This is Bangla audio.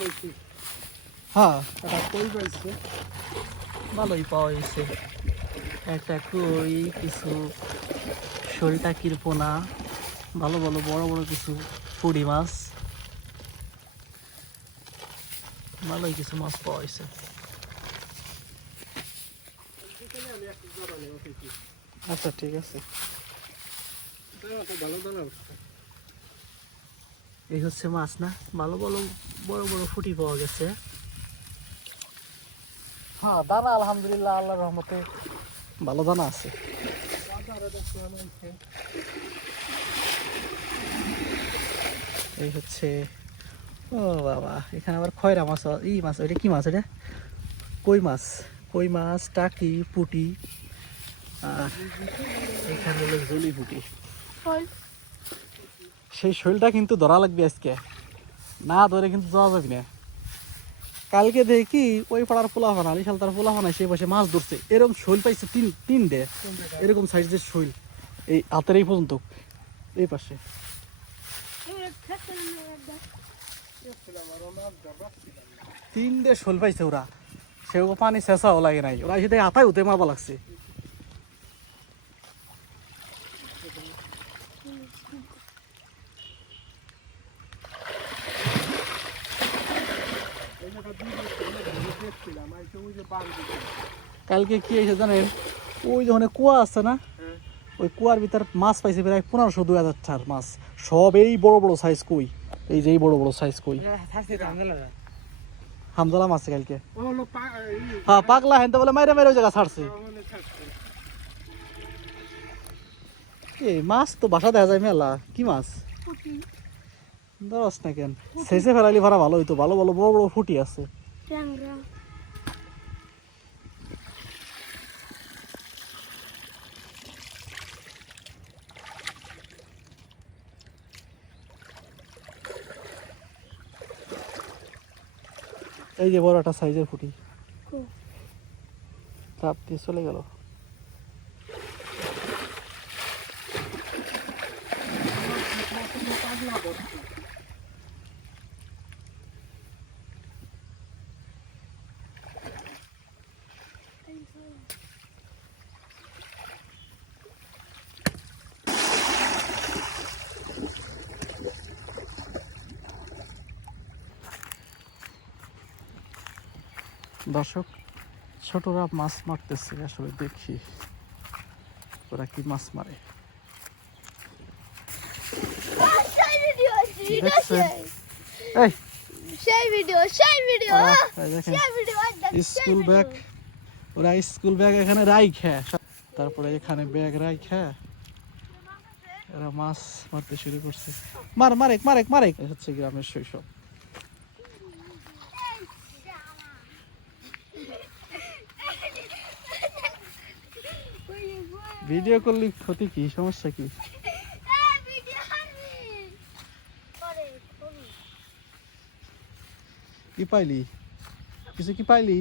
হ্যাঁ এটা কই পাইছে ভালোই পাওয়া গেছে একটা কই কিছু শোল টাকির পোনা ভালো ভালো বড় বড় কিছু পুঁটি মাছ ভালোই কিছু মাছ পাওয়া গেছে আচ্ছা ঠিক আছে এই হচ্ছে মাছ না ভালো ভালো বড় বড় ফুটি পাওয়া গেছে হ্যাঁ দানা আলহামদুলিল্লাহ আল্লাহর রহমতে ভালো দানা আছে এই হচ্ছে ও বাবা এখানে আবার খয়রা মাছ এই মাছ ওইটা কি মাছ এটা কই মাছ টাকি পুটি আর এখানে হলো জলি পুটি সেই শৈলটা কিন্তু ধরা লাগবে আজকে না ধরে কিন্তু যাওয়া যাবে না কালকে দেখি ওই পাড়ার পোলাফান আলিশাল তার পোলাফান এসে বসে মাছ ধরছে এরকম শৈল পাইছে তিনটে এরকম সাইজের শৈল এই হাতের এই পর্যন্ত এই পাশে তিনটে শোল পাইছে ওরা সেও পানি চেঁচাও লাগে নাই ওরা সেটা আতায় উঠে মারবা লাগছে কালকে কি হয়েছে জানেন ওই যখন কুয়া আছে না ওই কুয়ার ভিতর মাছ পাইছে প্রায় 1500-2000 মাছ সব এই বড় বড় সাইজ কই এই যে এই বড় বড় সাইজ কই হামজালা মাছ কালকে হ্যাঁ পাগলা হেনতে বলে মাইরে মাইরে ওই জায়গা ছাড়ছে এই মাছ তো বাসা দেখা যায় মেলা কি মাছ দশ না কেন শেষে ফেলালি ভাড়া ভালো হইতো ভালো ভালো বড় বড় ফুটি আছে এই যে বড় একটা সাইজের ফুটি চাপ দিয়ে চলে গেল দর্শক ছোটরা মাছ মারতেছে আসলে দেখি ওরা কি মাছ মারে স্কুল ব্যাগ ওরা স্কুল ব্যাগ এখানে রাইখে তারপরে এখানে ব্যাগ রাইখে এরা মাছ মারতে শুরু করছে মারেক মারেক মারেক হচ্ছে গ্রামের শৈশব ভিডিও করলে ক্ষতি কি সমস্যা কি কি পাইলি কিছু কি পাইলি